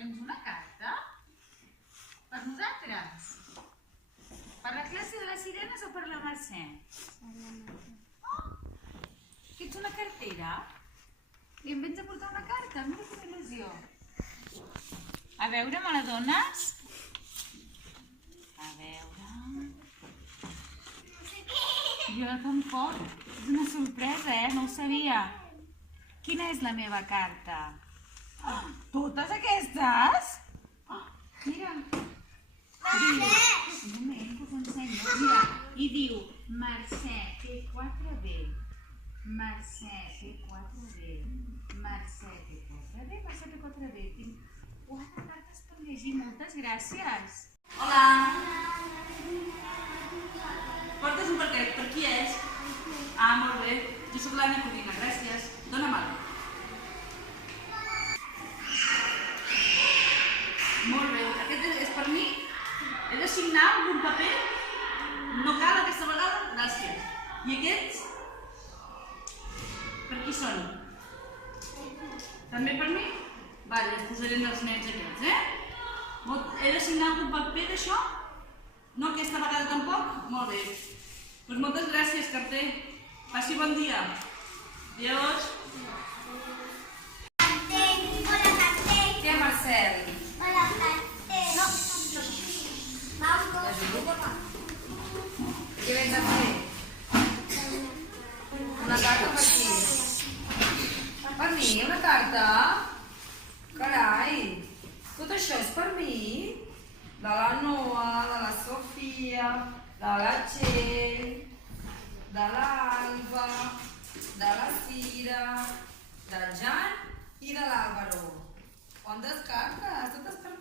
Tens una carta? Per nosaltres? Per la classe de les sirenes o per la Mercè? Per la Mercè. Oh! Que ets una cartera? I em vens a portar una carta? Mira quina il·lusió. A veure, me la dones? A veure... Jo tampoc. És una sorpresa, no ho sabia. Quina és la meva carta? Oh, totes aquestes? Oh, mira. Diu, un moment que us ensenyo. Mira, i diu Mercè P4B. Mercè P4B. Mercè P4B. Mercè P4B. Tinc 4 cartes per llegir. Moltes gràcies. Hola. Portes un paquet. Per qui és? Ah, molt bé. Jo soc l'Anna Codina. Gràcies. Dóna-me'l. Molt bé. Aquest és per mi? He de signar un paper? No cal aquesta vegada? Gràcies. I aquests? Per qui són? També per mi? Vale, els posaré en els nens aquests, He de signar un paper d'això? No aquesta vegada tampoc? Molt bé. Doncs moltes gràcies, carter. Passi bon dia. Adiós. Què, Marcel? Hola, carter. No. Vamos. Què vens a fer? Una carta per qui? Per mi, una carta? Carai, tot això és per mi? De la Noa, de la Sofia, de la Txell, de l'Alba, de la Cira, del Jan i de l'Àlvaro. Quantes cartes? Totes per